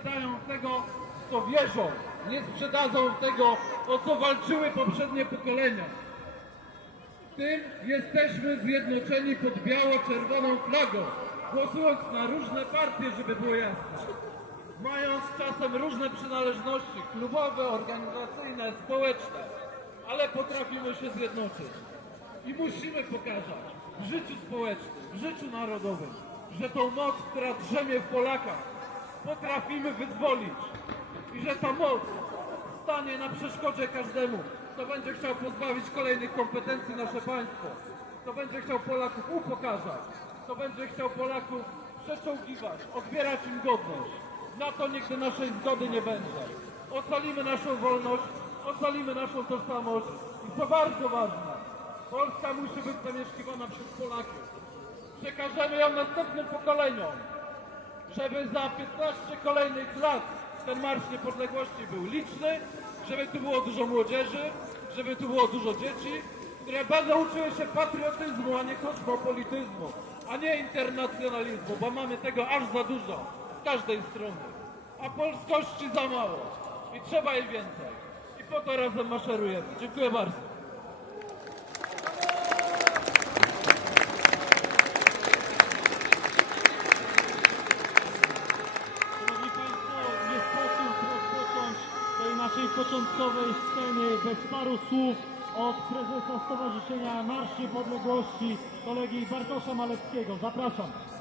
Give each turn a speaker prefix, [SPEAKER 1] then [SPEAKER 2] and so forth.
[SPEAKER 1] sprzedają tego, co wierzą, nie sprzedadzą tego, o co walczyły poprzednie pokolenia. W tym jesteśmy zjednoczeni pod biało-czerwoną flagą, głosując na różne partie, żeby było jasne. Mając czasem różne przynależności klubowe, organizacyjne, społeczne, ale potrafimy się zjednoczyć. I musimy pokazać w życiu społecznym, w życiu narodowym, że tą moc, która drzemie w Polakach, potrafimy wyzwolić. I że ta moc stanie na przeszkodzie każdemu, kto będzie chciał pozbawić kolejnych kompetencji nasze państwo, kto będzie chciał Polaków upokarzać, kto będzie chciał Polaków przeczołgiwać, odbierać im godność. Na to nigdy naszej zgody nie będzie. Ocalimy naszą wolność, ocalimy naszą tożsamość i co bardzo ważne, Polska musi być zamieszkiwana przez Polaków. Przekażemy ją następnym pokoleniom żeby za 15 kolejnych lat ten Marsz Niepodległości był liczny, żeby tu było dużo młodzieży, żeby tu było dużo dzieci, które będą uczyły się patriotyzmu, a nie kosmopolityzmu, a nie internacjonalizmu, bo mamy tego aż za dużo z każdej strony, a polskości za mało i trzeba jej więcej. I po to razem maszerujemy. Dziękuję bardzo.
[SPEAKER 2] Naszej początkowej sceny bez paru słów od prezesa Stowarzyszenia Marsz Niepodległości, kolegi Bartosza Maleckiego. Zapraszam.